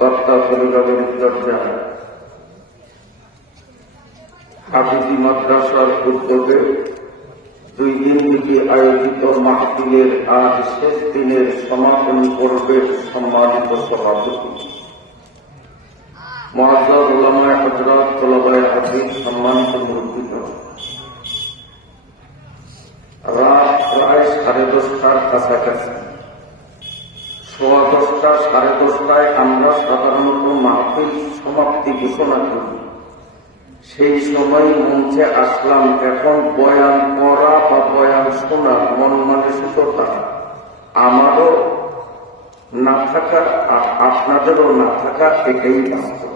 বক্তা পরিবারের দরজায় হাফিজি মাদ্রাসার উদ্যোগে 2 দিনব্যাপী আয়োজিত মাহফিলের আজ শেষ দিনের সমাপনী পর্বের সম্মানিত সভাপতি মুআজ্জাজ উলামায়ে হযরত তোলাবায়ে হাদিস, সম্মানিত মুরব্বিগণ, রাত প্রায় 10:30টার কাছাকাছি। 10:15 10:30টায় আমরা সাধারণত মাহফিল সমাপ্তি ঘোষণা করি। সেই সময় মঞ্চে আসলাম। এখন বয়ান করা বা বয়ান শোনা মন মানসিকতা আমারও না থাকা আর আপনাদেরও না থাকা, এটাই বাস্তব।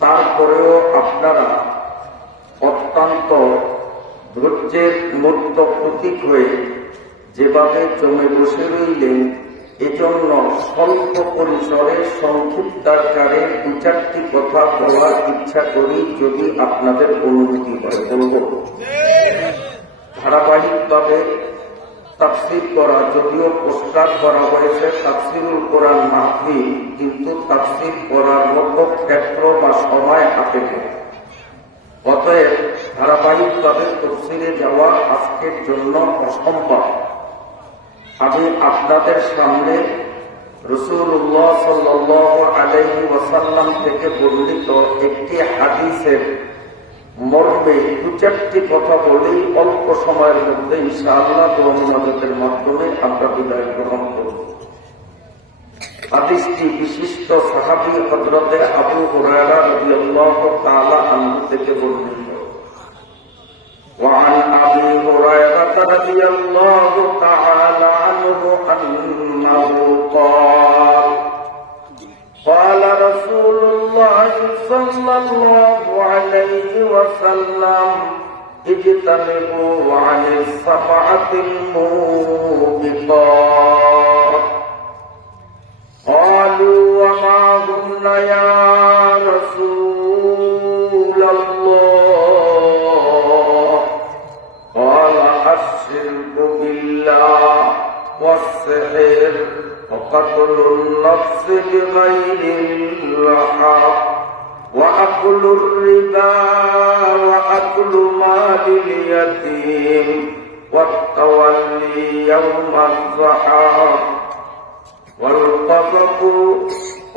তারপরেও আপনারা অত্যন্ত ধৈর্যের মূর্ত প্রতীক হয়ে যেভাবে জমে বসে রইলেন, এজন্য স্বল্প পরিসরে সংক্ষিপ্ত আকারে 2-4টি কথা বলার ইচ্ছা করি, যদি আপনাদের অনুমতি হয় বলব। ধারাবাহিকভাবে তাফসীর করা, যদিও প্রস্তাব করা হয়েছে তাফসীরুল কোরআন মাহফিল, কিন্তু তাফসীর করার মতো ক্ষেত্র বা সময় হাতে নেই। অতএব ধারাবাহিকভাবে তাফসীরে যাওয়া আজকের জন্য অসম্ভব। আমি আপনাদের সামনে রাসূলুল্লাহ সাল্লাল্লাহু আলাইহি ওয়াসাল্লাম থেকে বর্ণিত একটি হাদিসের মর্মে 2-4টি কথা বলেই অল্প সময়ের মধ্যে ইনশাআল্লাহ দোয়া মুনাজাতের মাধ্যমে আমরা বিদায় গ্রহণ করব। হাদিসটি বিশিষ্ট সাহাবী হযরতে আবু হুরায়রা রাদিয়াল্লাহু তাআলা আনহু থেকে বর্ণিত। وعن أبي هريرة رضي الله تعالى عنه أنه قال قال رسول الله صلى الله عليه وسلم اجتنبوا عن السبعة الموبقات قالوا وما هن يا رسول الله قال الشرك بالله والسحر وقتل النفس بغير الحق وأكل الربا وأكل مال اليتيم والتولي يوم الزحف والقذف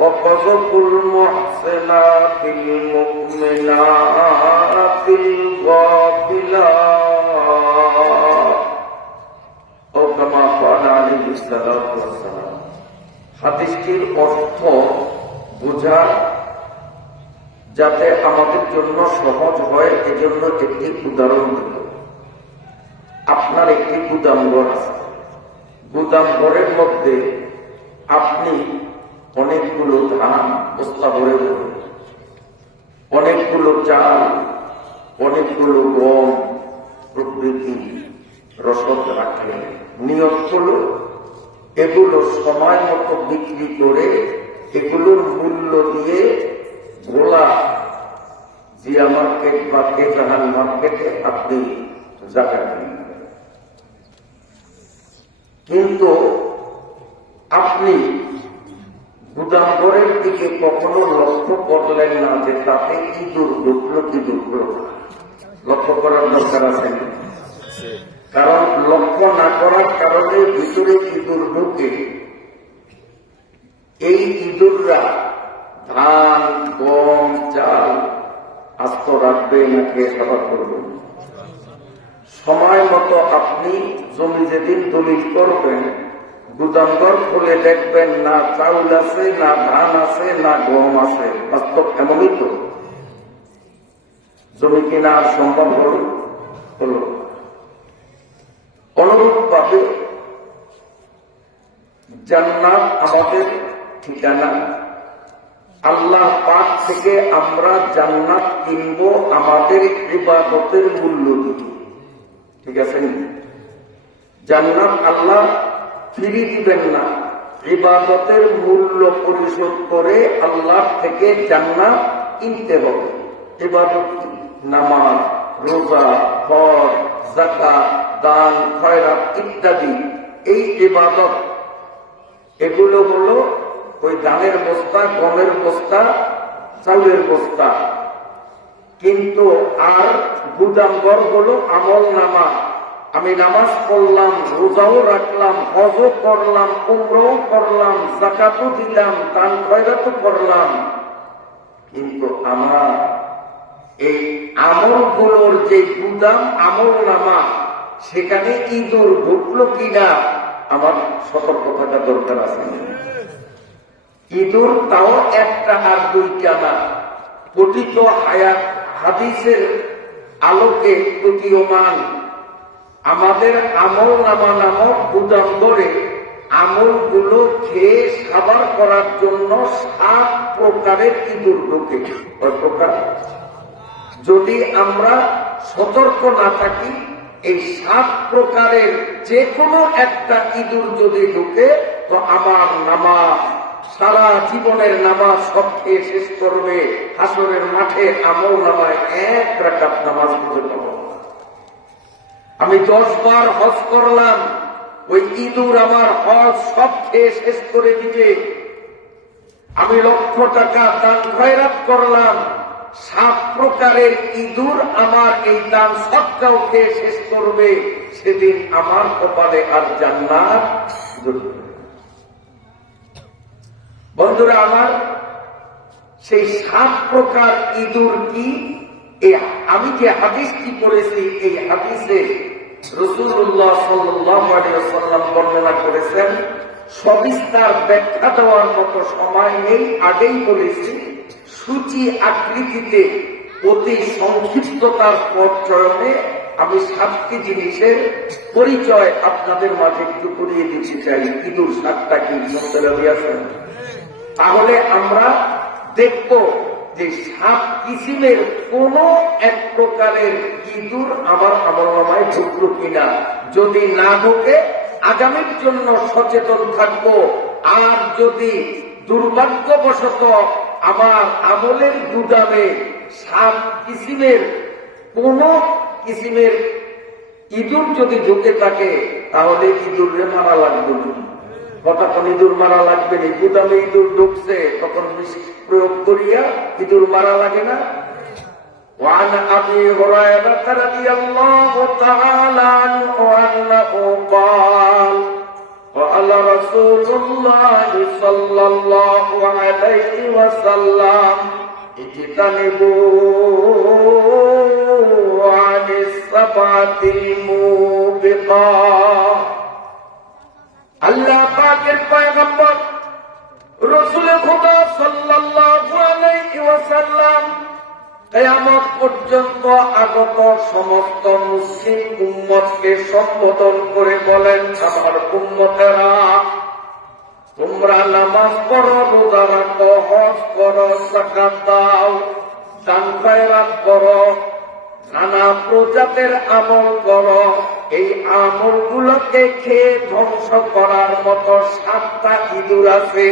وقذف المحسنات المؤمنات الغافلات أو كما قال عليه الصلاة والسلام। হাদিসটির অর্থ বোঝা যাতে আমাদের জন্য সহজ হয়, এজন্য একটি উদাহরণ দিল। আপনার একটি গুদামঘর আছে। গুদামঘরের মধ্যে আপনি অনেকগুলো ধান বস্তা ভরে ভরে, অনেকগুলো চাল, অনেকগুলো গম প্রভৃতি রসদ রাখলেন। নিয়ত হলো এগুলো সময় মতো বিক্রি করে এগুলোর মূল্য দিয়ে গোলা জিয়া মার্কেট বা কেজাহান মার্কেটে আপনি জাকাত দিন। কিন্তু আপনি গুদামঘরের দিকে কখনো লক্ষ্য করলেন না যে তাতে ইঁদুর ঢুকলো কি ঢুকলো। লক্ষ্য করার দরকার আছে, কারণ লক্ষ্য না করার কারণে ভিতরে ইঁদুর ঢুকে। এই ইঁদুররা ধান, গম, চাল আস্ত রাখবে না খেয়ে সাফা করবে। সময় মতো আপনি জমি যেদিন দলিল করবেন, গুদামঘর খুলে দেখবেন না চাউল আছে, না ধান আছে, না গম আছে। বাস্তব এমনই তো। জমি কিনা আর সম্ভব হল। অনুরূপ ভাবে জান্নাত আমাদের ঠিকানা। আল্লাহ পাক থেকে আমরা জান্নাত কিনব আমাদের ইবাদতের মূল্য দিয়ে। ঠিক আছে? জান্নাত আল্লাহ ফিরি দিবেন না, ইবাদতের মূল্য পরিশোধ করে আল্লাহ থেকে জান্নাত কিনতে হবে। ইবাদত নামাজ, রোজা, হজ, যাকাত, দান, খয়রাত ইত্যাদি এই ইবাদত, এগুলো হলো ওই ধানের বস্তা, গমের বস্তা, চাউলের বস্তা। কিন্তু আর গুদামঘর হলো আমল নামা। আমি নামাজ পড়লাম, রোজাও রাখলাম, হজও করলাম, উমরাও করলাম, যাকাতও দিলাম, দান খয়রাতও করলাম, কিন্তু আমার এই আমলগুলোর যে গুদাম আমল নামা, সেখানে ইঁদুর ঢুকলো কিনা আমার সতর্ক থাকা দরকার আছে। ইঁদুর তাও একটা আর দুইটা না, পঠিত হায়াত হাদিসের আলোকে প্রতীয়মান আমাদের আমল নামা নামক গুদাম করে আমলগুলো খেয়ে সাবার করার জন্য 7 প্রকারের ইঁদুর ঢোকে। কয় প্রকার? যদি আমরা সতর্ক না থাকি, এই 7 প্রকারের যে কোনো একটা ইঁদুর যদি ঢুকে, তো আমার নামাজ, সারা জীবনের নামাজ সব খেয়ে শেষ করবে। হাসরের মাঠে আমল নামায় 1 রাকাত নামাজ পড়ে পাবো। আমি 10 বার হজ করলাম, ওই ইঁদুর আমার হজ সব খেয়ে শেষ করে দিবে। আমি লক্ষ টাকা দান খয়রাত করলাম, 7 প্রকারের ইঁদুর আমার এই দান সবটাও খেয়ে শেষ করবে। সেদিন আমার কপালে আর জান্নাত জুটবে। বন্ধুরা আমার, সেই 7 প্রকার ইঁদুর কি? আমি যে হাদিসটি পড়েছি, এই হাদিসে রাসূলুল্লাহ সাল্লাল্লাহু আলাইহি ওয়াসাল্লাম বর্ণনা করেছেন। সবিস্তার ব্যাখ্যা দেওয়ার মতো সময় নেই, আগেই বলেছি। সূচি আকৃতিতে অতি সংক্ষিপ্ততার পথ চয়নে আমি 7টি জিনিসের পরিচয় আপনাদের মাঝে একটু করিয়ে দিতে চাই। ইঁদুর 7টা কি মধ্যে আছেন? তাহলে আমরা দেখব যে 7 কিসিমের কোন এক প্রকারের ইঁদুর আমার আমলনামায় ঢুকলো কিনা। যদি না ঢোকে, আগামীর জন্য সচেতন থাকবো। আর যদি দুর্ভাগ্যবশত আমার আমলের গুদামে 7 কিসিমের কোন কিসিমের ইঁদুর যদি ঢুকে থাকে, তাহলে ইঁদুরে মারা লাগবে না। কতক্ষণ ইঁদুর মারা লাগবে না? গুদামে ইঁদুর ঢুকছে, তখন বিষ প্রয়োগ করিয়া ইঁদুর মারা লাগে না? وعن أبي هريرة رضي الله تعالى عنه أنه قال قال رسول الله صلى الله عليه وسلم اجتنبوا عن السبعة الموبقات। আল্লাহ পাকের পয়গম্বর রাসূল খুদা সাল্লাল্লাহু আলাইহি ওয়াসাল্লাম কিয়ামত পর্যন্ত আগত সমস্ত মুসলিম উম্মতকে সম্বোধন করে বলেন, আমার উম্মতেরা, তোমরা নামাজ পড়ো, রোজা রাখো, হজ করো, যাকাত দাও, দান খয়রাত করো, নানা প্রজাতের আমল করো। এই আমলগুলোকে খেয়ে ধ্বংস করার মতো 7টা ইঁদুর আছে।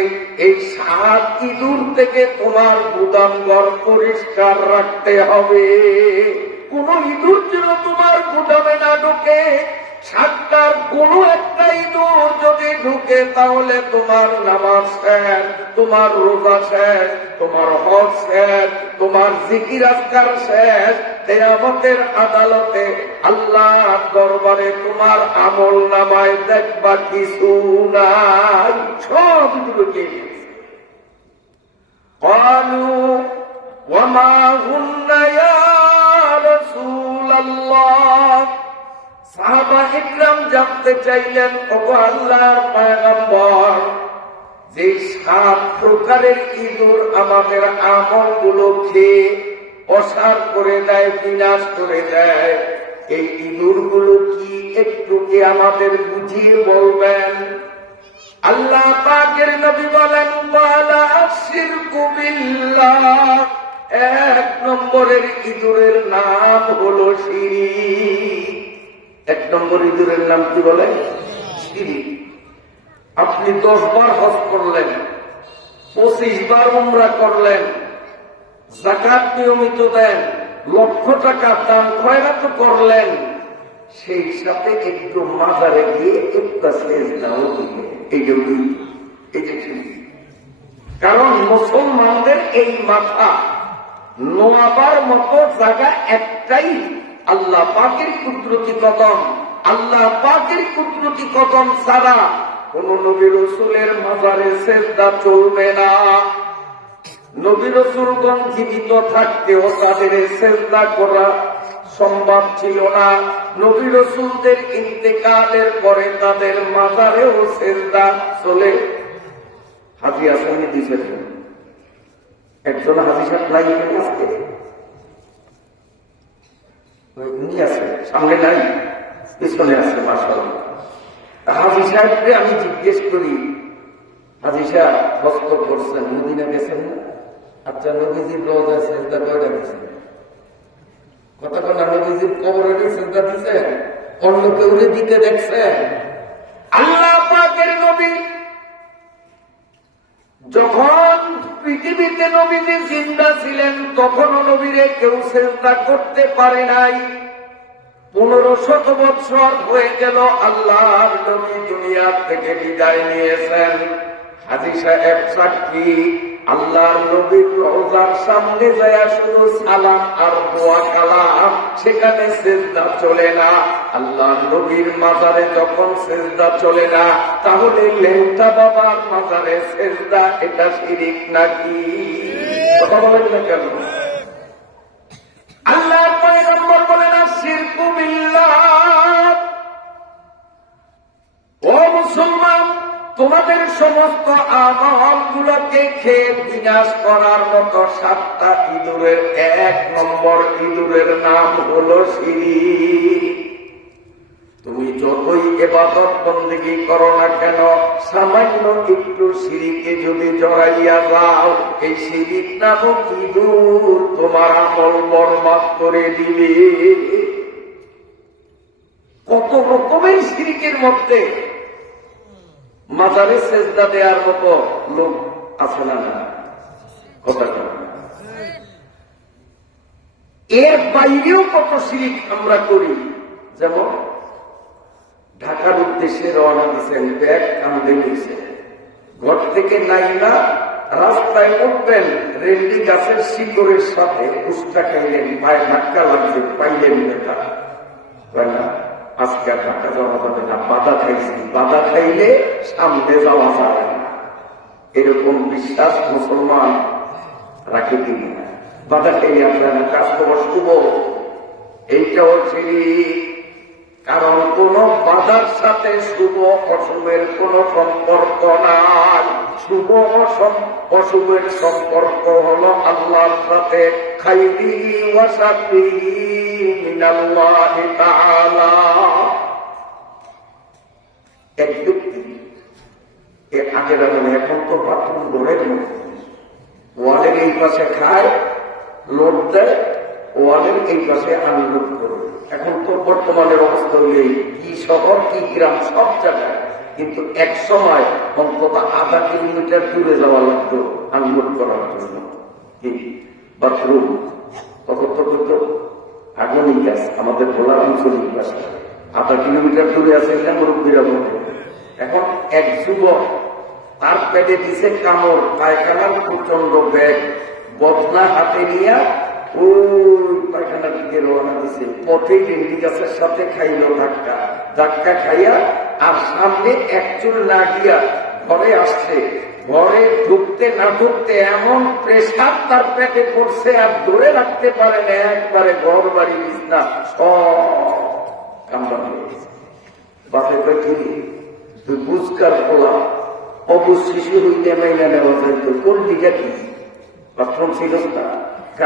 এই 7 ইঁদুর থেকে তোমার গুদামঘর পরিষ্কার রাখতে হবে। কোন ইঁদুর যেন তোমার গুদামে না ঢুকে। 7টার কোন একটা ইঁদুর যদি ঢুকে, তাহলে তোমার নামাজ শেষ, তোমার রোজা শেষ, তোমার হজ শেষ, তোমার জিকির আজকার শেষ। কিয়ামতের আদালতে আল্লাহর দরবারে তোমার আমল নামায় দেখবা কিছু নাই, সব ঢুকে গেছে। ক্বালু ওয়া মা হুন্না ইয়া রাসূলুল্লাহ। সাহাবা ইকরাম জানতে চাইলেন, ওগো আল্লাহর পয়গম্বর, যে 7 প্রকারের ইঁদুর আমাদের আমলগুলো খেয়ে অসার করে দেয়, বিনাশ করে দেয়, এই ইঁদুরগুলো কি একটু কি আমাদের বুঝিয়ে বলবেন? আল্লাহ পাকের নবী বলেন, ওয়ালা আশরিকু বিল্লাহ। 1 নম্বরের ইঁদুরের নাম হলো শিরক। 1 নম্বর ইঁদুরের নাম কি বলে? শিরক। আপনি 10 বার হজ করলেন, 25 বার উমরা করলেন, যাকাত নিয়মিত দেন, লক্ষ টাকা দান খয়রাত করলেন, সেই সাথে একটু মাজারে গিয়ে একটা সেজদাও দিলেন। এই যে কারণ মুসলমানদের এই মাথা নোয়াবার মতো জায়গা একটাই, আল্লাহ পাকের কুদরতি কদম। আল্লাহ পাকের কুদরতি কদম ছাড়া কোন নবী রাসূলের মাজারে সিজদা চলবে না। নবী রাসূলগণ জীবিত থাকতেও তাদের সিজদা করা সম্ভব ছিল না। নবী রাসূলদের ইন্তেকালের পরে তাদের মাজারেও সিজদা চলে। হাজি আসেনি দিয়েছেন একজন হাজি সাহেব নাই এখানে আজকে উনি আছে, সামনে নাই, পিছনে আছে। মাশাআল্লাহ। হাজি সাহেবকে আমি জিজ্ঞেস করি, হাজি সাহেব হস্ত করছেন, মদিনা গেছেন না? আচ্ছা, নবীজির রওজায় সিজদা কয়টা দিয়েছেন? কথা কথা নবীজির কবরে সিজদা দিয়েছেন? অন্য কেউ দিতে দেখছেন? আল্লাহ পাকের নবী যখন পৃথিবীতে নবীজি জিন্দা ছিলেন তখনও নবীরে কেউ সিজদা করতে পারে নাই। 1500 বছর হয়ে গেল আল্লাহর নবী দুনিয়া থেকে বিদায় নিয়েছেন। হাজী সাহেব সাক্ষী, আল্লাহর নবীর রওজার সামনে যায় শুধু সালাম আর দোয়া কালাম, সেখানে সিজদা চলে না। আল্লাহর নবীর মাজারে যখন সিজদা চলে না, তাহলে লেংটা বাবার মাজারে সিজদা এটা শিরিক নাকি? কথা বলেন না কেন? আল্লাহর পয়গম্বর বলেন শিরকু বিল্লাহ। ও মুসলমান, তোমাদের সমস্ত আমল গুলোকে খেয়ে বিনাশ করার মতো 7টা ইঁদুরের 1 নম্বর ইঁদুরের নাম হলো শিরিক। তুমি যতই ইবাদত বন্দেগী করো না কেন, সামান্য একটু শিরিকে যদি জড়াইয়া যাও, এই শিরিক নামক ইঁদুর তোমার আমল বরবাদ করে দিবে। কত রকমের শিরিকের মধ্যে মাজারে সেজদা দেওয়ার মতো লোক আছে না? কথাটা এর বাইরেও কত শিরিক আমরা করি। যেমন ঢাকার উদ্দেশ্যে রওনা দিচ্ছেন, ব্যাগ কাঁধে নিয়েছে, ঘর থেকে নাই না রাস্তায় উঠবেন, রেন্ডি গাছের শিকড়ের সাথে উষ্টা খাইলেন, পায়ে ধাক্কা লাগছে, পাইলেন বেটা না, আজকে ঢাকা যাওয়া যাবে না, বাধা খাইছি, বাধা খাইলে সামনে যাওয়া যাবে না। এরকম বিশ্বাস মুসলমান রাখে কিনা? বাধা খাইলে আপনার কাজ খবর শুভ, এইটাও শিরিক। কারণ কোন বাধার সাথে শুভ অশুভের কোন সম্পর্ক নাই। শুভ অশুভের সম্পর্ক হলো আল্লাহর সাথে। খাইরিহি ওয়া শাররিহি মিনাল্লাহি তাআলা। এক ব্যক্তি এর আগে রাখুন, এখন তো বাথরুম ঘরের মধ্যে, ওয়ালের এই পাশে খায়, লোড দেয়, ওয়ালের এই পাশে আনলোড করে। এখন তো বর্তমানের অবস্থা হইলেই কি শহর কি গ্রাম সব জায়গায়, কিন্তু এক সময় অন্তত আধা কিলোমিটার দূরে যাওয়া লাগতো আনলোড করার জন্য। কি বাথরুম কত আগুনই গ্যাস আমাদের ভোলা আঞ্চলিক ভাষায় আধা কিলোমিটার দূরে আছে এটা মুরব্বীরা বলে। এখন এক যুবক তার পেটে দিছে কামড়, পায়খানার প্রচন্ড ব্যাগ, বদনা হাতে নিয়ে ওই পায়খানার দিকে রওনা দিছে। পথে লেন্ডি গাছের সাথে খাইল ধাক্কা, ধাক্কা খাইয়া আর সামনে একচুল না গিয়া ঘরে আসছে। ঘরে ঢুকতে না ঢুকতে এমন প্রেসার তার পেটে পড়ছে আর ধরে রাখতে পারে না, একবারে ঘর বাড়ি বিছনা সব কামড়া হয়ে গেছে। বাপে পেটি তুই বুঝকার পোলা অবুজ শিশু হইতে মাইনা নেওয়া যাইত, কোন দিকে কি বাথরুম ছিল না?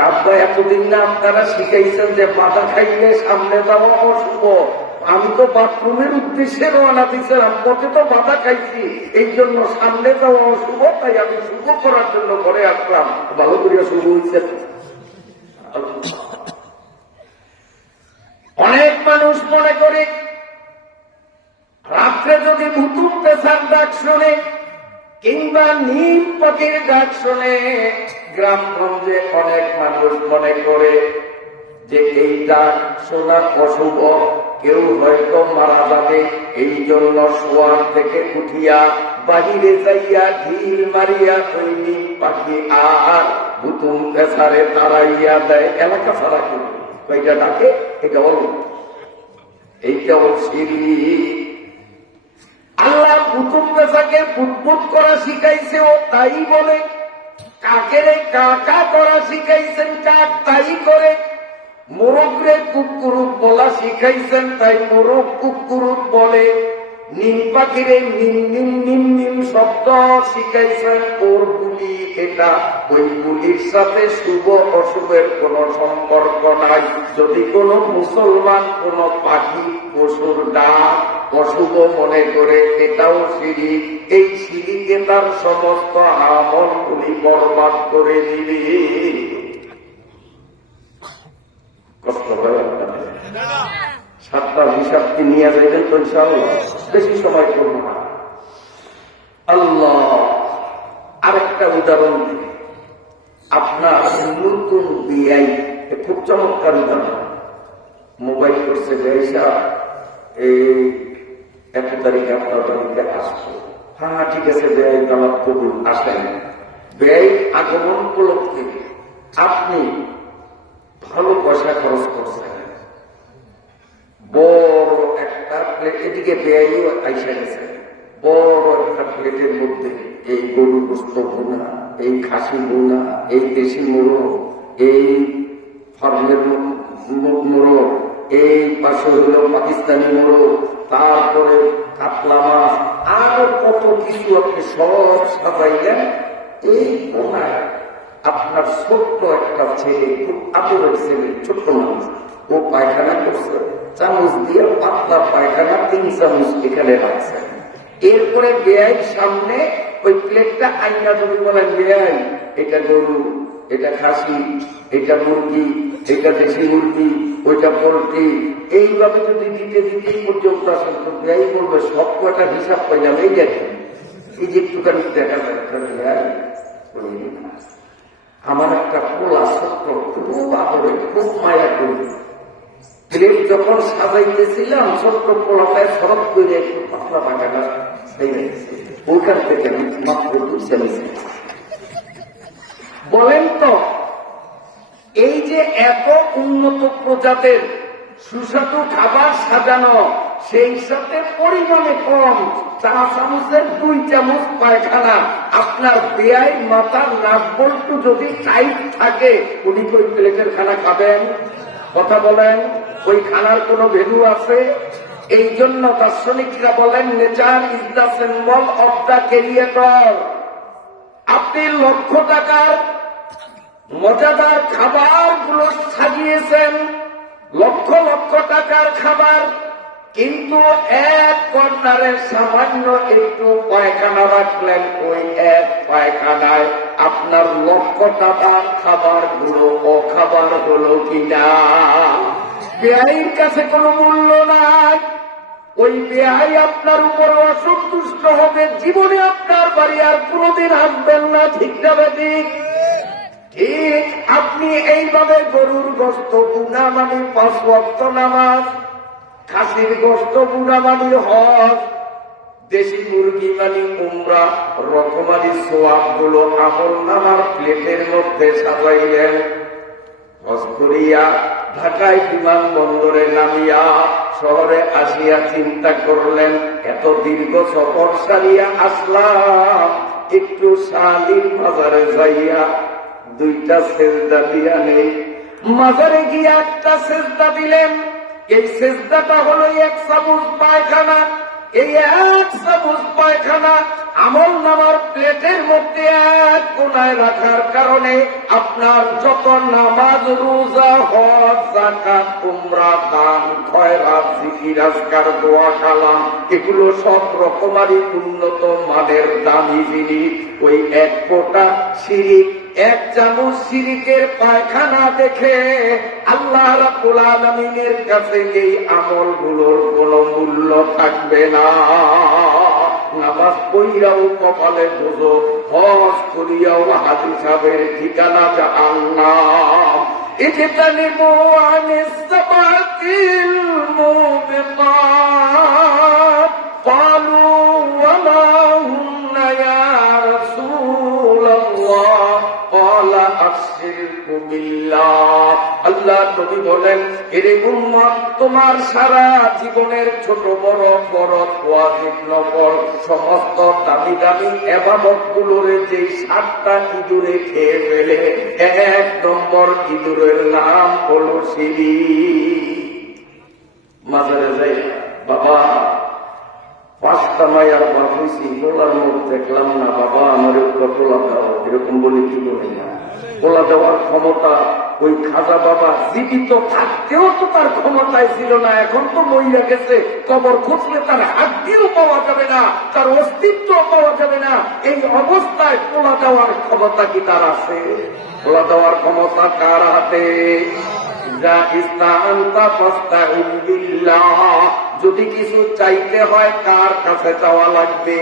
আব্বা এতদিন না আপনারা শিখাইছেন যে বাধা খাইলে সামনে যাওয়া অশুভ। আমি তো বাথরুমের উদ্দেশ্যে রওনা দিচ্ছিলাম, পথে তো বাধা খাইছি, এই জন্য সামনে যাওয়া অশুভ, তাই আমি শুভ করার জন্য ঘরে আসলাম। ভালো করিয়া শুভ হয়েছে। অনেক মানুষ মনে করে রাত্রে যদি ভুতুম পেশার ডাক শোনে কিংবা নিম পাখির ডাক শোনে, গ্রামগঞ্জে অনেক মানুষ মনে করে যে এই ডাক শোনা অশুভ, কেউ হয়তো মারা যাবে, এই জন্য শোয়ার থেকে উঠিয়া বাহিরে যাইয়া ঢিল মারিয়া ওই নিম পাখি আর বুতুম পেছারে তাড়াইয়া দেয়। এলাকা ছাড়া কিন্তু ওইটা ডাকে, এটা বল, এইটাও শিরক। আল্লাহ বুতুম পেছাকে বুদবুদ করা শিখাইছে, ও তাই বলে। কাকেরে কাকা করা শিখাইছেন, কাক তাই করে। মোরগরে কুকুরুত বলা শিখাইছেন, তাই মোরগ কুকুরুত বলে। নিম পাখিরে নিম নিম নিম নিম শব্দ শিখাইছেন, ওর বুলি এটা। ওই বুলির সাথে শুভ অশুভের কোন সম্পর্ক নাই। যদি কোন মুসলমান কোন পাখি পশুর ডাক অশুভ মনে করে, এটাও শিরিক। এই শিরিকে তার সমস্ত আমল গুলি বরবাদ করে দিবি। কষ্ট হয় আপনাদের? 7টা হিসাবটি নিয়ে যাইবেন তো ইনশাআল্লাহ, বেশি সময় করব না। আল্লাহ আরেকটা উদাহরণ দিই। আপনার নতুন বিআই, খুব চমৎকার উদাহরণ। মোবাইল করছে ব্যবসা, এই 1 তারিখে আপনার বাড়িতে আসবো। হ্যাঁ ঠিক আছে, ব্যয় আমার কবুল, আসেন। ব্যয় আগমন উপলক্ষে আপনি ভালো পয়সা খরচ করছেন, বড় একটা প্লেট, এদিকে ব্যয়ও আইসা গেছে, বড় একটা প্লেটের মধ্যে এই গরুর গোস্ত বোনা, এই খাসি বোনা, এই দেশি মোড়ক, এই ফার্মের মোড়ক, এই পাশে হইল পাকিস্তানি মোড়ক, তারপরে কাতলা মাছ, আরো কত কিছু আপনি সব সাজাইলেন। এই কোনায় আপনার ছোট্ট একটা ছেলে, খুব আদরের ছেলে, ছোট্ট মানুষ, ও পায়খানা করছে, চামচ দিয়ে পাতলা পায়খানা 3 চামচ এখানে রাখছে। এরপরে বেআইন সামনে ওই প্লেটটা আইনা যদি বলেন, বেআইন এটা গরু, এটা খাসি, এটা মুরগি, এটা দেশি মুরগি, ওইটা পোল্ট্রি, এইভাবে যদি দিতে দিতে পর্যন্ত আসেন, তো বেআই বলবে সব কয়টা হিসাব পাইলাম, এই দেখেন এই যে একটুখানি দেখা যায়। আমার একটা পোলা ছোট্ট, খুব আদরে, খুব মায়া করি, প্লেট যখন সাজাইতেছিলাম, ছোট্ট পোলাটায় সরব করে একটু পাতলা পাকাটা ওইখান থেকে মাত্র 2 চামচ। বলেন তো, এই যে এত উন্নত প্রজাতির সুস্বাদু খাবার সাজানো, সেই সাথে পরিমাণে কম, 4 চামচের 2 চামচ পায়খানা, আপনার বেআই মাথার নাক বল্টু যদি টাইট থাকে, উনি কি ওই প্লেটের খানা খাবেন? কথা বলেন, ওই খানার কোন ভ্যালু আছে? এই জন্য দার্শনিকরা বলেন, nature is the symbol of the creator. আপনি লক্ষ টাকার মজাদার খাবার গুলো সাজিয়েছেন, লক্ষ লক্ষ টাকার খাবার, কিন্তু এক কর্নারে সামান্য একটু পায়খানা রাখলেন। ওই এক পায়খানায় আপনার লক্ষ টাকার খাবার গুলো অখাবার হলো কিনা? বেআইয়ের কাছে কোনো মূল্য নাই। ওই বেআই আপনার উপর অসন্তুষ্ট হবে, জীবনে আপনার বাড়ি আর কোনদিন আসবেন না। ঠিক না ঠিক? ঠিক আপনি এইভাবে গরুর গোশত বুনা মানে 5 ওয়াক্ত নামাজ, খাসির গোশত বুনা মানে হজ, দেশি মুরগি মানে উমরা, রকমারি সোয়াব গুলো আমল নামার প্লেটের মধ্যে সাজাইলেন। হজ করিয়া ঢাকায় বিমানবন্দরে নামিয়া শহরে আসিয়া চিন্তা করলেন, এত দীর্ঘ সফর সারিয়া আসলাম, একটু শালীর বাজারে যাইয়া 2টা সেজদা দিয়া নেই। মাজারে গিয়ে একটা সেজদা দিলেন। এই সেজদাটা হলো 1 চামচ পায়খানা। এই 1 চামচ পায়খানা আমল নামার প্লেটের মধ্যে এক কোনায় রাখার কারণে আপনার যত নামাজ, রোজা, হজ, যাকাত, উমরা, দান, খয়রাত, জিকির, আজকার, দোয়া, কালাম, এগুলো সব রকমারি উন্নত মানের দামি জিনিস ওই 1 ফোঁটা শিরিক, 1 চামচ শিরিকের পায়খানা দেখে আল্লাহ রাব্বুল আলামিনের কাছে এই আমলগুলোর কোনো মূল্য থাকবে না। নামাজ পড়িয়াও কপালে বোঝো, হজ করিয়াও হাজী সাহেবের ঠিকানা জাহান্নাম। ইজতানিবু আনিস সাবাতিল মুবিকাত ক্বালু ওয়া মা হুম আশরিকু বিল্লাহ। আল্লাহ নবী বলেন, এরে উম্মত, তোমার সারা জীবনের ছোট বড় ফরজ, ওয়াজিব, নফল সমস্ত দামি দামি ইবাদত গুলোর যে 7টা ইঁদুরে খেয়ে ফেলে, 1 নম্বর ইঁদুরের নাম হলো শিরিক। মাজারে যাই, বাবা 5টা মায়ার বাঁধেছি, পোলার মুখ দেখলাম না, বাবা আমার একটা পোলা দাও, এরকম বলে কি বলি না। পোলা দেওয়ার ক্ষমতা ওই খাজা বাবা জীবিত থাকতেও তো তার ক্ষমতায় ছিল না, এখন তো মইরা গেছে, কবর খুঁজলে তার হাড্ডিও পাওয়া যাবে না, তার অস্তিত্ব পাওয়া যাবে না। এই অবস্থায় পোলা দেওয়ার ক্ষমতা কি তার আছে? পোলা দেওয়ার ক্ষমতা কার হাতে? যদি কিছু চাইতে হয় কার কাছে চাওয়া লাগবে?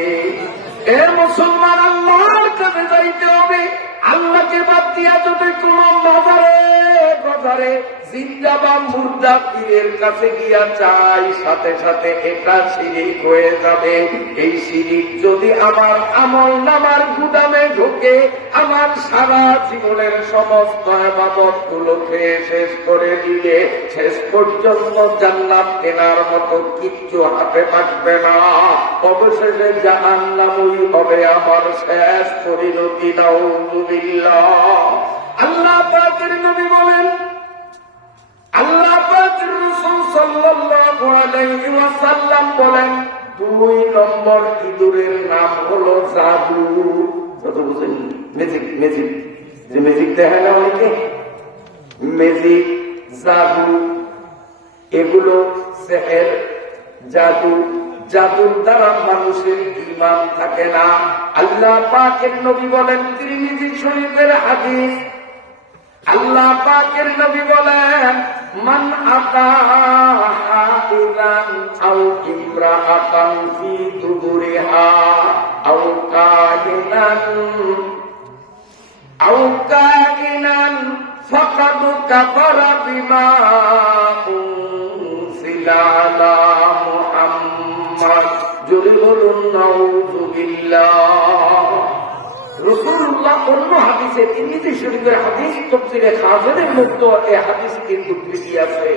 এ মুসলমান, আল্লাহর কাছে চাইতে হবে। আল্লাহকে বাদ দিয়া যদি কোন বাজারে জিন্দা বা মুর্দা পীরের কাছে গিয়া চাই, সাথে সাথে এটা শিরিক হয়ে যাবে। এই শিরিক যদি আমার আমল নামার গুদামে ঢুকে, আমার সারা জীবনের সমস্ত ইবাদত গুলোকে শেষ করে দিলে শেষ পর্যন্ত জান্নাত কেনার মতো কিচ্ছু হাতে থাকবে না। অবশেষে জাহান্নামই হবে আমার শেষ পরিণতি। নাউযুবিল্লাহ। আল্লাহ পাকের নবী বলেন, আল্লাহ পাকের রাসূল সাল্লাল্লাহু আলাইহি ওয়াসাল্লাম বলেন, 2 নম্বর ইঁদুরের নাম হলো জাদু। জাদু বুঝেন? ম্যাজিক। ম্যাজিক, যে ম্যাজিক দেখে না অনেকে, ম্যাজিক, জাদু, এগুলো সেহের, জাদু। জাদুর দ্বারা মানুষের ঈমান থাকে না। আল্লাহ পাকের নবী বলেন, তিরমিজি শরীফের হাদিস, আল্লাহ পাকের নবী বলেন, মান আতা হাদিরান আও ইমরাআতান ফি দুবুরিহা আও কাহিনান ফাকাদ কাফারা বিমা উনজিলা আলা মুহাম্মদ। জোরে বলুন নাউযুবিল্লাহ। রাসূলুল্লাহ অন্য হাদিসে, তিরমিজি শরীফের হাদিস, তাফসীরে খাজেনের মধ্যে এই হাদিসটির উদ্ধৃতি আছে।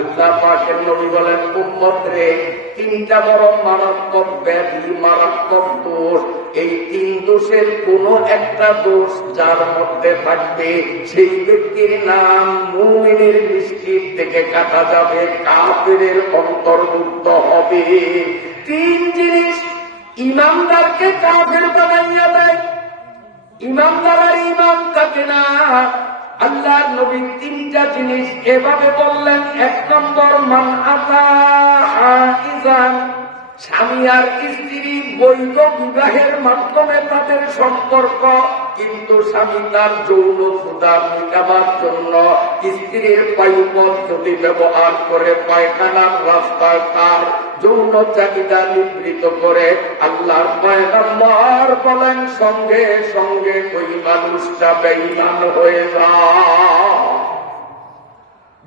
আল্লাহ পাকের নবী বলেন, উম্মত রে, 3টা বড় মারাত্মক ব্যাধি, মারাত্মক দোষ, এই 3 দোষের কোন একটা দোষ যার মধ্যে থাকবে, সেই ব্যক্তির নাম মুমিনের দৃষ্টির থেকে কাটা যাবে, কাফেরের অন্তর্ভুক্ত হবে। 3 জিনিস ইমানদারকে কাফের বানাইয়া দেয়, ইমানদার আর ইমান থাকে না। আল্লাহ নবী 3টা জিনিস এভাবে বললেন। 1 নম্বর, মান আতা হাইজান, স্বামী আর স্ত্রী বৈধ বিবাহের মাধ্যমে তাদের সম্পর্ক, কিন্তু স্বামী তার যৌন ক্ষুধা মেটাবার জন্য স্ত্রীর বায়ু পদ্ধতি ব্যবহার করে পায়খানার রাস্তায় তার যৌন চাহিদা নিবৃত করে, আল্লাহর পয়গম্বর বলেন, সঙ্গে সঙ্গে ওই মানুষটা বেঈমান হয়ে যায়।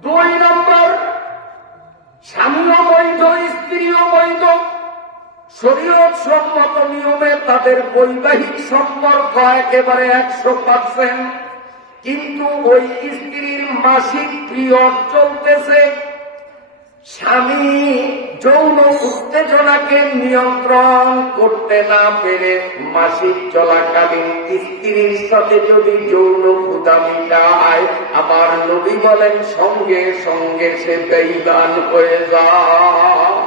2 নম্বর, স্বামীও বৈধ, স্ত্রীও বৈধ, শরীয়ত সম্মত নিয়মে তাদের বৈবাহিক সম্পর্ক একেবারে 100%, কিন্তু ওই স্ত্রীর মাসিক পিরিয়ড চলতেছে। স্বামী যৌন উত্তেজনাকে নিয়ন্ত্রণ করতে না পেরে মাসিক চলাকালীন স্ত্রীর সাথে যদি যৌন ক্ষুধা মিটায়, আমার নবী বলেন, সঙ্গে সঙ্গে সে বেঈমান হয়ে যায়।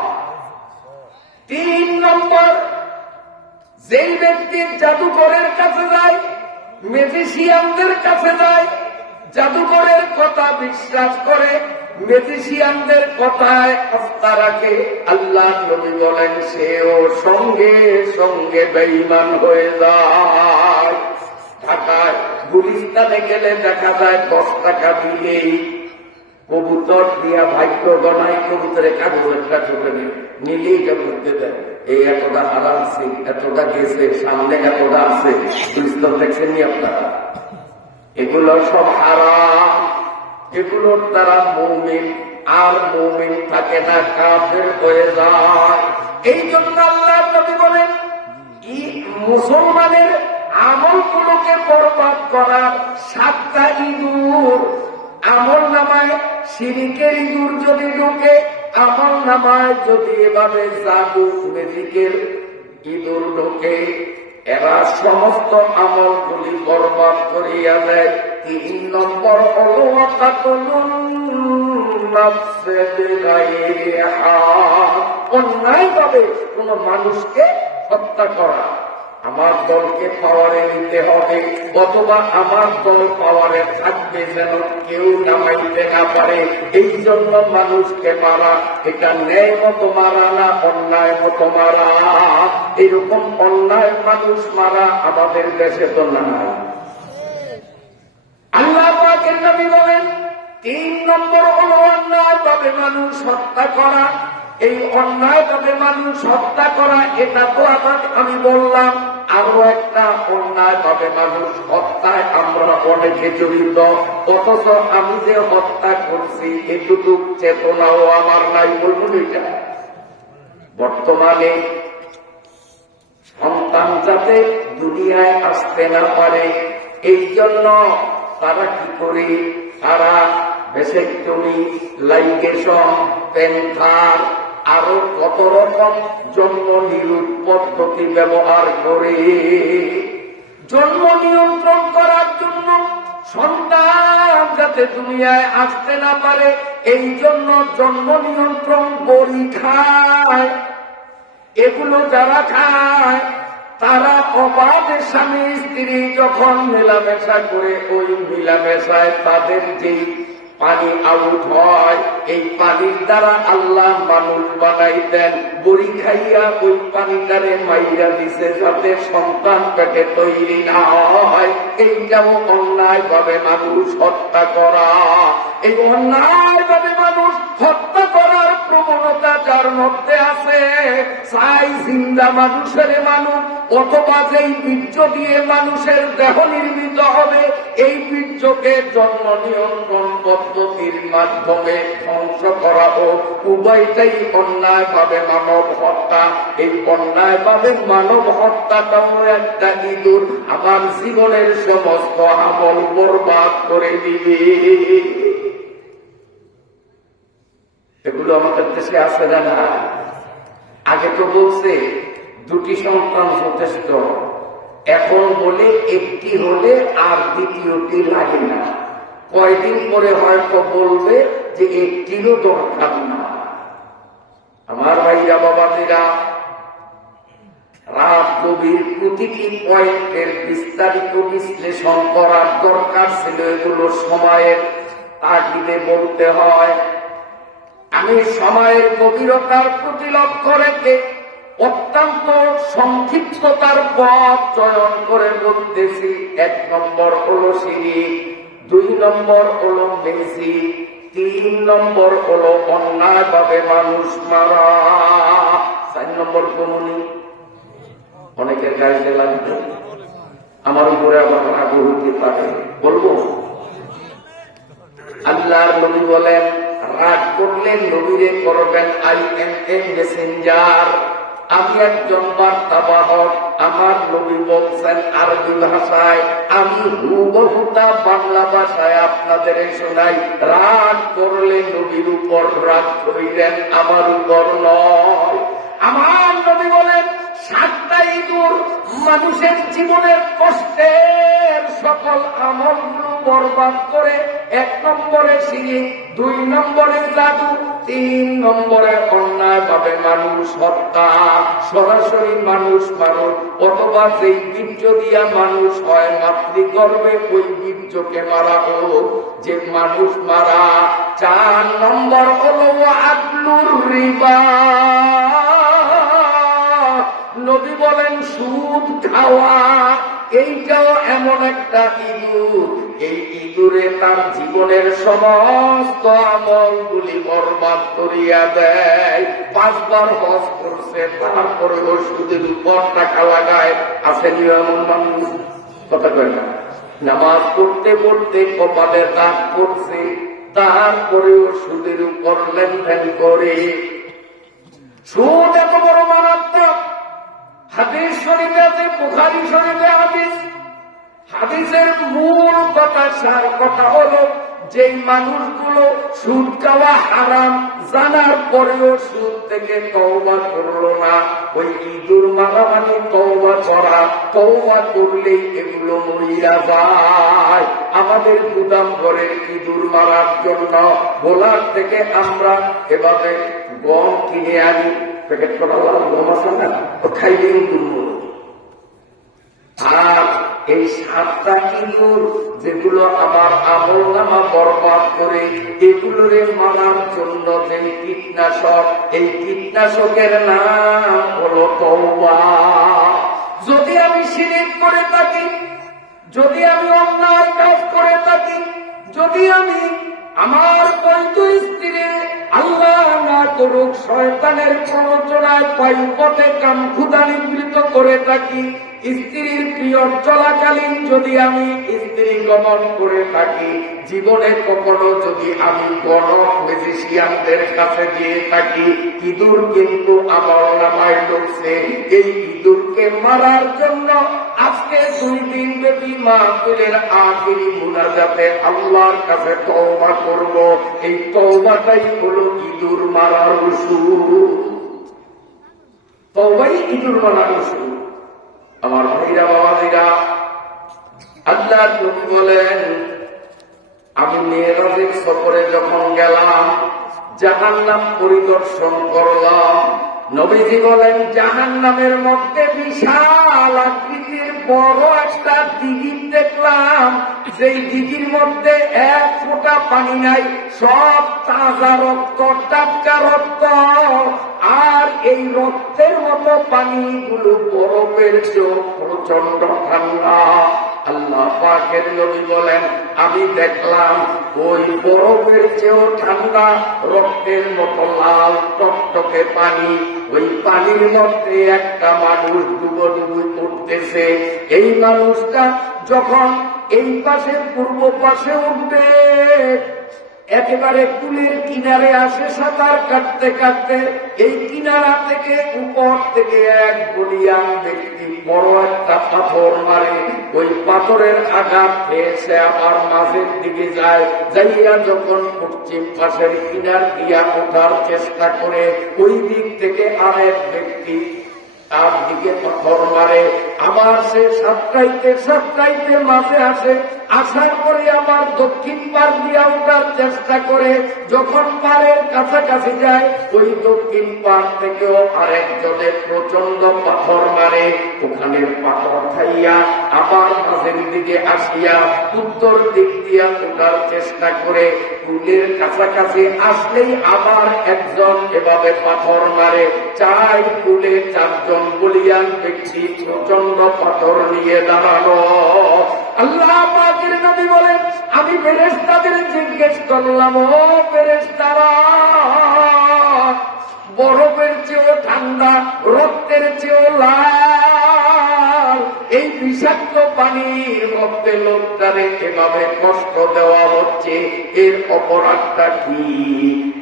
3 নম্বর, যেই ব্যক্তি জাদুকরের কাছে যায়, ম্যাজিশিয়ানদের কাছে যায়, জাদুকরের কথা বিশ্বাস করে, ম্যাজিশিয়ানদের কথায় আস্থা রাখে, আল্লাহ নবী বলেন, সেও সঙ্গে সঙ্গে বেঈমান হয়ে যায়। ঢাকায় গুলিস্তানে গেলে দেখা যায় 10 টাকা দিলেই কবুতর দিয়া ভাগ্য গণায়, কবুতরে কাগজ একটা চোখে নিলেই এটা করতে দেয়, এই এতটা হারাচ্ছে, এতটা গেছে, সামনে এতটা আছে। গুলিস্তান দেখছেন নি আপনারা? এগুলো সব হারাম, এগুলোর দ্বারা মুমিন আর মুমিন থাকে না, কাফের হয়ে যায়। এই জন্য আল্লাহ নবী বলেন, মুসলমানের আমলগুলোকে বরবাদ করার 7টা ইঁদুর আমল নামায়। শিরিকের ইঁদুর যদি ঢুকে আমল নামায়, যদি এভাবে জাদু ম্যাজিকের ইঁদুর ঢোকে, এরা সমস্ত আমলগুলি বরবাদ করিয়া দেয়। 3 নম্বর হলো অন্যায় ভাবে কোন মানুষকে হত্যা করা। আমার দলকে পাওয়ারে নিতে হবে, অথবা আমার দল পাওয়ারে থাকবে যেন কেউ নামাইতে না পারে, এই জন্য মানুষকে মারা। এটা ন্যায় মতো মারা না অন্যায় মতো মারা। এরকম অন্যায় মানুষ মারা আমাদের দেশে তো নাই। আল্লাহ পাকের নবী বলেন 3 নম্বর হলো অন্যায় ভাবে মানুষ হত্যা করা। এই অন্যায় ভাবে মানুষ হত্যা করা, এটা তো আমি বললাম। আরো একটা অন্যায় ভাবে মানুষ হত্যায় আমরা অনেকে জড়িত, অথচ আমি যে হত্যা করছি এটুকু চেতনাও আমার নাই। বলবো এটা বর্তমানে সন্তান যাতে দুনিয়ায় আসতে না পারে, এই জন্য তারা কি করে, তারা ভেসেক্টমি, লাইগেশন, পেন্থার, আরো কত রকম জন্ম নিরোধ পদ্ধতি ব্যবহার করে জন্ম নিয়ন্ত্রণ করার জন্য, সন্তান যাতে দুনিয়ায় আসতে না পারে এই জন্য জন্ম নিয়ন্ত্রণ বড়ি খায়। এগুলো যারা খায় তারা অবাধে স্বামী স্ত্রী যখন মেলামেশা করে, ওই মেলামেশায় তাদের যেই পানি আউট হয়, এই পানির দ্বারা আল্লাহ মানুষ বানাইতেন। বড়ি খাইয়া ওই পানিটারে মাইরা দিছে যাতে সন্তান পেটে তৈরি না হয়। এইটাও অন্যায় ভাবে মানুষ হত্যা করা। এই অন্যায় ভাবে মানুষ হত্যা করার প্রবণতা যার মধ্যে আছে, চাই জিন্দা মানুষের মানুষ, অথবা যেই বীর্য দিয়ে মানুষের দেহ নির্মিত হবে, এই বীর্যকে জন্ম নিয়ন্ত্রণ পদ্ধতির মাধ্যমে ধ্বংস করা হোক, উভয়টাই অন্যায় ভাবে মানব হত্যা। এই অন্যায় ভাবে মানব হত্যাটাও একটা ইঁদুর আমার জীবনের সমস্ত আমল বরবাদ করে দিবে। এগুলো আমাদের দেশে আছে না? আগে তো বলছে 2টি সন্তান যথেষ্ট, এখন বলে 1টি হলে আর 2টি লাগে না। কয়দিন পরে হয়তো বলবে যে 1টিরও দরকার না। আমার ভাইরা বাবাদেরা, রাত গভীর প্রতিটি পয়েন্টের বিস্তারিত বিশ্লেষণ করার দরকার ছিল। এগুলো সময়ের তাগিদে বলতে হয়। আমি সময়ের গভীরতার প্রতি লক্ষ্য রেখে অত্যন্ত সংক্ষিপ্ততার পথ চয়ন করে বলতেছি। 1 নম্বর হলো শিরিক, 2 নম্বর হলো বেশি, 3 নম্বর হলো অন্যায় ভাবে মানুষ মারা, 4 নম্বর কমুনি। অনেকের গায়ে লাগবে, আমার উপরে আবার রাগু হইতে পারে, বলবো। আল্লাহর নবী বলেন, রাগ করলে নবীরে করবেন আই এম এ মেসেঞ্জার, আমি একজন বার্তাবাহক। আমার নবী বলছেন আরবি ভাষায়, আমি হুবহুতা বাংলা ভাষায় আপনাদের শোনাই। রাগ করলে নবীর উপর রাগ করিলেন, আমার উপর নয়। আমার নবী বলেন 7টা ইঁদুর মানুষের জীবনের কষ্টের সকল আমলগুলো বরবাদ করে। 1 নম্বরে শিরিক, 2 নম্বরে জাদু, 3 নম্বরে অন্যায় ভাবে মানুষ হত্যা। সরাসরি মানুষ মানুষ, অথবা যেই বীর্য দিয়া মানুষ হয় মাতৃগর্ভে, ওই বীর্যকে মারা হোক, যে মানুষ মারা। 4 নম্বর হলো আকলুর রিবা। নবী বলেন সুদ খাওয়া, এইটাও এমন একটা ইঁদুর, এই ইঁদুরে তার জীবনের সমস্ত আমলগুলি বরবাদ করিয়া দেয়। 5 বার হজ করছে, তারপরে ও সুদের উপর টাকা লাগায়। আসেনি এমন মানুষ? কথা কয় না? নামাজ পড়তে পড়তে কপালে দাগ করছে, তারপরে ও সুদের উপর লেনদেন করে। সুদ এত বড় মারাত্মক। হাদিস শরীফে আছে, বুখারী শরীফে হাদিস, হাদিসের মূল কথা, সার কথা হলো, যেই মানুষগুলো সুদ খাওয়া হারাম জানার পরেও সুদ থেকে তওবা করলো না, ওই ইঁদুর মারা মানে তওবা করা। তওবা করলেই এগুলো মরিয়া যায়। আমাদের গুদাম ঘরের ইঁদুর মারার জন্য বোলার থেকে আমরা এভাবে গম কিনে আনি, প্যাকেট করা লাল গম আছে না, ও খাইলে ইঁদুর মরে। আর এই 7টা ইঁদুর যেগুলো আমার আমল নামা বরবাদ করে, এগুলোরে মারার জন্য যে কীটনাশক, এই কীটনাশকের নাম হলো তওবা। যদি আমি শিরক করে থাকি, যদি আমি অন্যায় কাজ করে থাকি, যদি আমি আমার বৈধ স্ত্রী আল্লাহ না করুক শয়তানের প্ররোচনায় পায়ু পথে কাম ক্ষুধা নিবৃত করে থাকি, স্ত্রীর পিরিয়ড চলাকালীন যদি আমি স্ত্রী গমন করে থাকি, জীবনে কখনো যদি আমি গণক ম্যাজিশিয়ানদের কাছে গিয়ে থাকি, ইঁদুর কিন্তু আমার নামায় ঢুকছে। এই ইঁদুরকে মারার জন্য আজকে 2 দিন ব্যাপী মাহফিলের আখিরি মুনাজাতে আল্লাহর কাছে তওবা করব। এই তওবাটাই হলো ইঁদুর মারার ওষুধ। তওবাই ইঁদুর মারার ওষুধ। আমার ভাইরা বাবাজিরা, আল্লাহ নবী বলেন, আমি মেরাজের সফরে যখন গেলাম, জাহান্নাম পরিদর্শন করলাম। নবীজি বলেন, জাহান্নামের মধ্যে বিশাল আকৃতির বড় একটা দিঘি দেখলাম, যেই দিঘির মধ্যে 1 ফোঁটা পানি নাই, সব তাজা রক্ত, টাটকা রক্ত। আর এই রক্তের মতো পানিগুলো বরফের চেয়েও প্রচন্ড ঠান্ডা। আল্লাহ পাকের নবী বলেন, আমি দেখলাম ওই বরফের চেয়েও ঠান্ডা রক্তের মতো লাল টকটকে পানি, ওই পানির মধ্যে একটা মানুষ ডুবো উঠতেছে। এই মানুষটা যখন এই পাশে পূর্ব পাশে উঠবে, একেবারে কুলের কিনারে আসে সাঁতার কাটতে কাটতে, এই কিনারা থেকে উপর থেকে এক বলিয়ান ব্যক্তি বড় একটা পাথর মারে। ওই পাথরের আঘাত খেয়েছে আবার মাঝের দিকে যায়, যাইয়া যখন পশ্চিম পাশের কিনার দিয়া ওঠার চেষ্টা করে, ওই দিক থেকে আরেক ব্যক্তি তার দিকে পাথর মারে। আবার সে সাতটাইতে মাঝে আসে, আসার পরে আবার দক্ষিণ পার দিয়া ওঠার চেষ্টা করে। যখন পারের কাছাকাছি যায়, ওই দক্ষিণ পার থেকেও আরেকজনের প্রচন্ড পাথর মারে। ওখানে পাথর খাইয়া আবার মাঝের দিকে আসিয়া উত্তর দিক দিয়া ওঠার চেষ্টা করে। কুলের কাছাকাছি আসলেই আবার একজন এভাবে পাথর মারে। 4 কুলে 4 জন বলিয়ান ব্যক্তি প্রচন্ড পাথর নিয়ে দাঁড়ানো। আল্লাহ পাকের নবী বলেন, আমি ফেরেশতাদের জিজ্ঞেস করলাম, ও ফেরেশতারা, বরফের চেয়েও ঠান্ডা, রক্তের চেয়েও লাল এই বিষাক্ত পানির মধ্যে লোকটারে এভাবে কষ্ট দেওয়া হচ্ছে, এর অপরাধটা কি?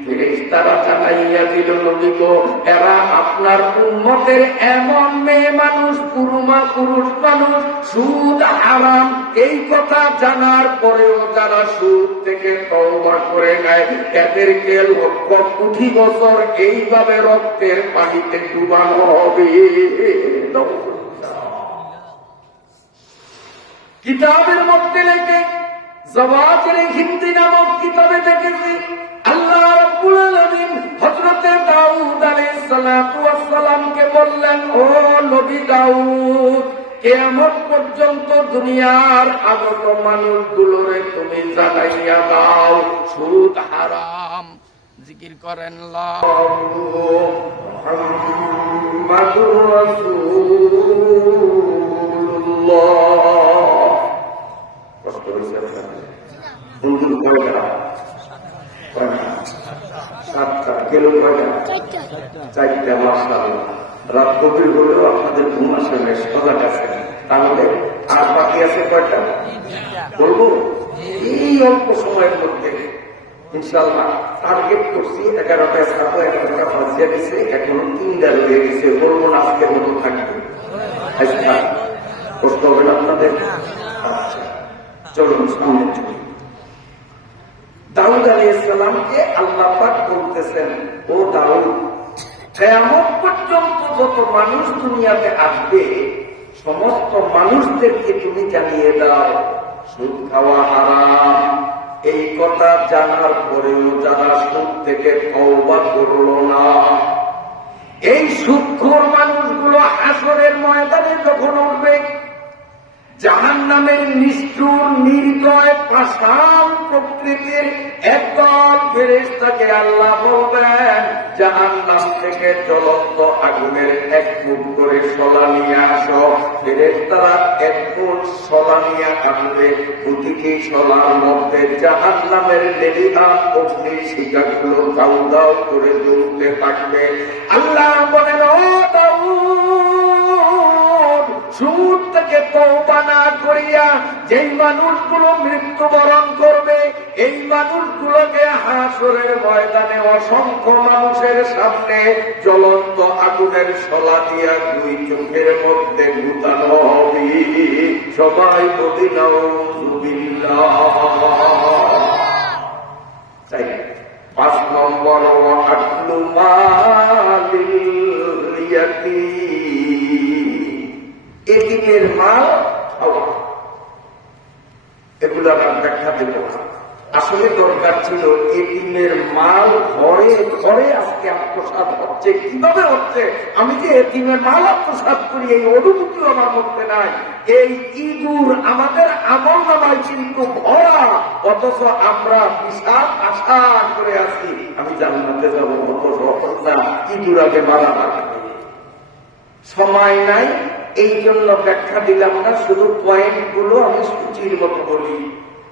ফেরেশতারা জানাইয়া দিল, নবী গো, এরা আপনার উম্মতের এমন মেয়ে মানুষ, পুরুষ মানুষ, সুদ হারাম এই কথা জানার পরেও যারা সুদ থেকে তওবা করে নেয়, এদেরকে 1,00,000 কোটি বছর এইভাবে রক্তের পানিতে ডুবানো হবে। কিতাবের মধ্যে লেখে, জাওয়াহির হিন্দি নামক কিতাবে দেখেছি, আল্লাহ রাব্বুল আলামিন হযরত দাউদ আলাইহিস সালাতু ওয়াস সালামকে বললেন, ও নবী দাউদ, কিয়ামত পর্যন্ত দুনিয়ার আগত মানুষগুলোরে তুমি জানাইয়া দাও সুদ হারাম। জিকির করেন মুহাম্মাদুর রাসূলুল্লাহ। কষ্ট হয়েছে বন্ধুর কয়টা? 7টা গেল, কয়টা? 4টা। মাশাআল্লাহ, রাত গভীর হলেও আপনাদের ঘুম আসে না, সজাগ আছে। তাহলে আর বাকি আছে কয়টা বলবো? এই অল্প সময়ের মধ্যে ইনশাআল্লাহ টার্গেট করছি 11টায় ছাড়বো, 11টা বাজিয়ে দিছে, এখনো 3টা রয়ে গেছে। বলবো না আজকের মতো থাকবে, কষ্ট হবে না আপনাদের? আচ্ছা। চলুন সামনে চলি। দাউদ আলাইহিস সালামকে আল্লাহ পাক বলতেছেন, ও দাউদ, কিয়ামত পর্যন্ত যত মানুষ দুনিয়াতে আসবে সমস্ত মানুষদেরকে তুমি জানিয়ে দাও সুদ খাওয়া হারাম। এই কথা জানার পরেও যারা সুদ থেকে তওবা করলো না, এই সুদখোর মানুষগুলো হাসরের ময়দানে যখন উঠবে, জাহান্নামের নিষ্ঠুর নির্দয় পাষাণ প্রকৃতির একদল ফেরেশতাকে আল্লাহ বলবেন, জাহান্নাম থেকে জ্বলন্ত আগুনের এক মুঠ করে শলা নিয়ে আসো। ফেরেশতারা এক মুঠ শলা নিয়ে আনবে, প্রতিটি শলার মধ্যে জাহান্নামের লেলিহা অগ্নি শিখাগুলো দাউ দাউ করে জ্বলতে থাকবে। আল্লাহ বলেন, ও দাউদ, সুদ থেকে তওবা না করিয়া যেই মানুষগুলো মৃত্যুবরণ করবে, এই মানুষগুলোকে হাসরের ময়দানে অসংখ্য মানুষের সামনে জ্বলন্ত আগুনের শলা দিয়া দুই চোখের মধ্যে গুতানো হবে। সবাই বলি নাউযুবিল্লাহ। 5 নম্বর, আকলু মালিল ইয়াতীম, এতিমের মাল খাওয়া। এগুলো আমার ব্যাখ্যা দেব না। আসলে দরকার ছিল এতিমের মাল ঘরে ঘরে আজকে আত্মসাৎ হচ্ছে। কিভাবে হচ্ছে? আমি যে এতিমের মাল আত্মসাৎ করি এই অনুভূতিও আমার মধ্যে নাই। এই ইঁদুর আমাদের আমল নামায় কিন্তু ভরা, অথচ আমরা বিশাল আশা করে আছি আমি জান্নাতে যাবো, অথচ না, ইঁদুর আগে মারা লাগবে। সময় নাই, এই জন্য ব্যাখ্যা দিলাম না, শুধু পয়েন্ট গুলো আমি সূচির মতো বলি।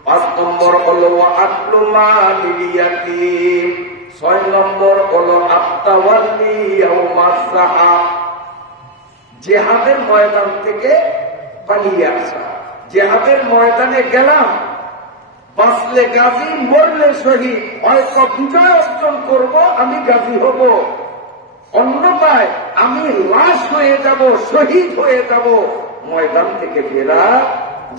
5 নম্বর হলো আকলু মালিল ইয়াতীম। 6 নম্বর হলো আত-তাওয়াল্লি ইয়াওমাস সাহা, জিহাদের ময়দান থেকে পালিয়ে আসা। জিহাদের ময়দানে গেলাম, বাঁচলে গাজী, মরলে শহীদ। হয়তো বিজয় অর্জন করব, আমি গাজী হব, অন্যথায় আমি লাশ হয়ে যাব, শহীদ হয়ে যাব। ময়দান থেকে ফেরা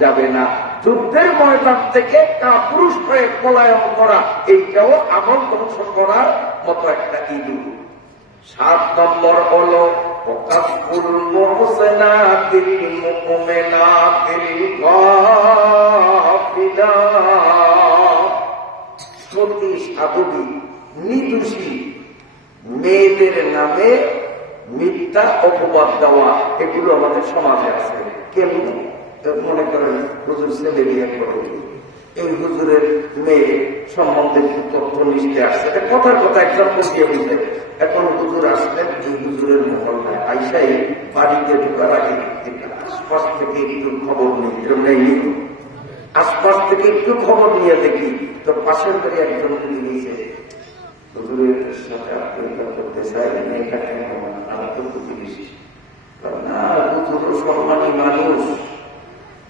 যাবে না। যুদ্ধের ময়দান থেকে কাপুরুষ হয়ে পলায়ন করা, এইটাও আমল ধ্বংস করার মতো একটা ইঁদুর। 7 নম্বর হলো ওয়াকাফুল মুহসিনাতিল মুমিনাতিল গাফিলাত, সতী সাধবী নির্দোষী মেয়েদের নামে মিথ্যা অপবাদ দেওয়া, এগুলো আমাদের সমাজে আছে। কেমন? মনে করেন হুজুর ছেলে বিয়ে করে, এই হুজুরের মেয়ে সম্বন্ধে তথ্য নিশ্চে আসছে, কথার কথা এক্সাম্পল দিয়ে বুঝে। এখন হুজুর আসলেন, এই হুজুরের মহল্লায় আইসাই বাড়িতে ঢোকার আগে আশপাশ থেকে একটু খবর নেই, নেই আশপাশ থেকে একটু খবর নিয়ে দেখি তো পাশের বাড়ি একজন নিয়েছে, হুজুরের সাথে আত্মীয়তা করতে চাই, মেয়েটা কেমন? আমার তো প্রতিবেশী না, হুজুরও সম্মানী মানুষ,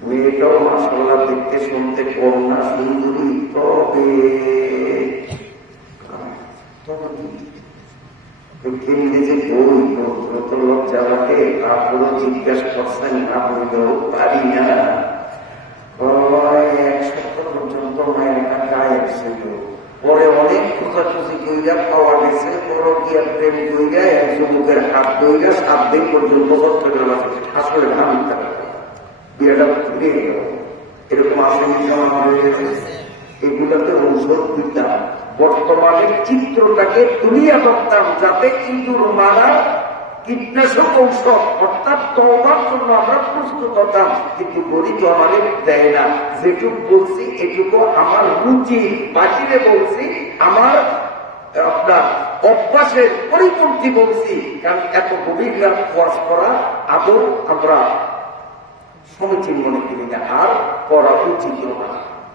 মেয়েটাও মাশাআল্লাহ দেখতে শুনতে কম না, সুন্দরী, তবে কেমনি যে বই যত লজ্জা লাগে, তারপরও জিজ্ঞাসা করছেন না বললেও পারি না। 1 সপ্তাহ পর্যন্ত মায়ের গায়ে ছিল, পরে অনেক খোঁজাখুঁজি কইরা পাওয়া গেছে, পরকীয়া প্রেম কইরা এক যুবকের হাত ধইরা 7 দিন পর্যন্ত আসলে ভাবিতে বিয়েটা ঘুরে গেল। এরকম আসেনি এগুলোতে ঔষধ দিতাম, বর্তমানে চিত্রটাকে তুলিয়া ধরতাম, যাতে ইঁদুর মারা কীটনাশক ঔষধ অর্থাৎ তওবার জন্য আমরা প্রস্তুত হতাম। কিন্তু গরিব আমাদের দেয় না। যেটুকু বলছি এটুকু আমার রুচি, বাকিরে বলছি আমার আপনার অভ্যাসের পরিপন্থী বলছি, কারণ এত গভীর রাত ওয়াজ করা আদৌ আমরা সমীচীন মনে করি না, আর করা উচিত না।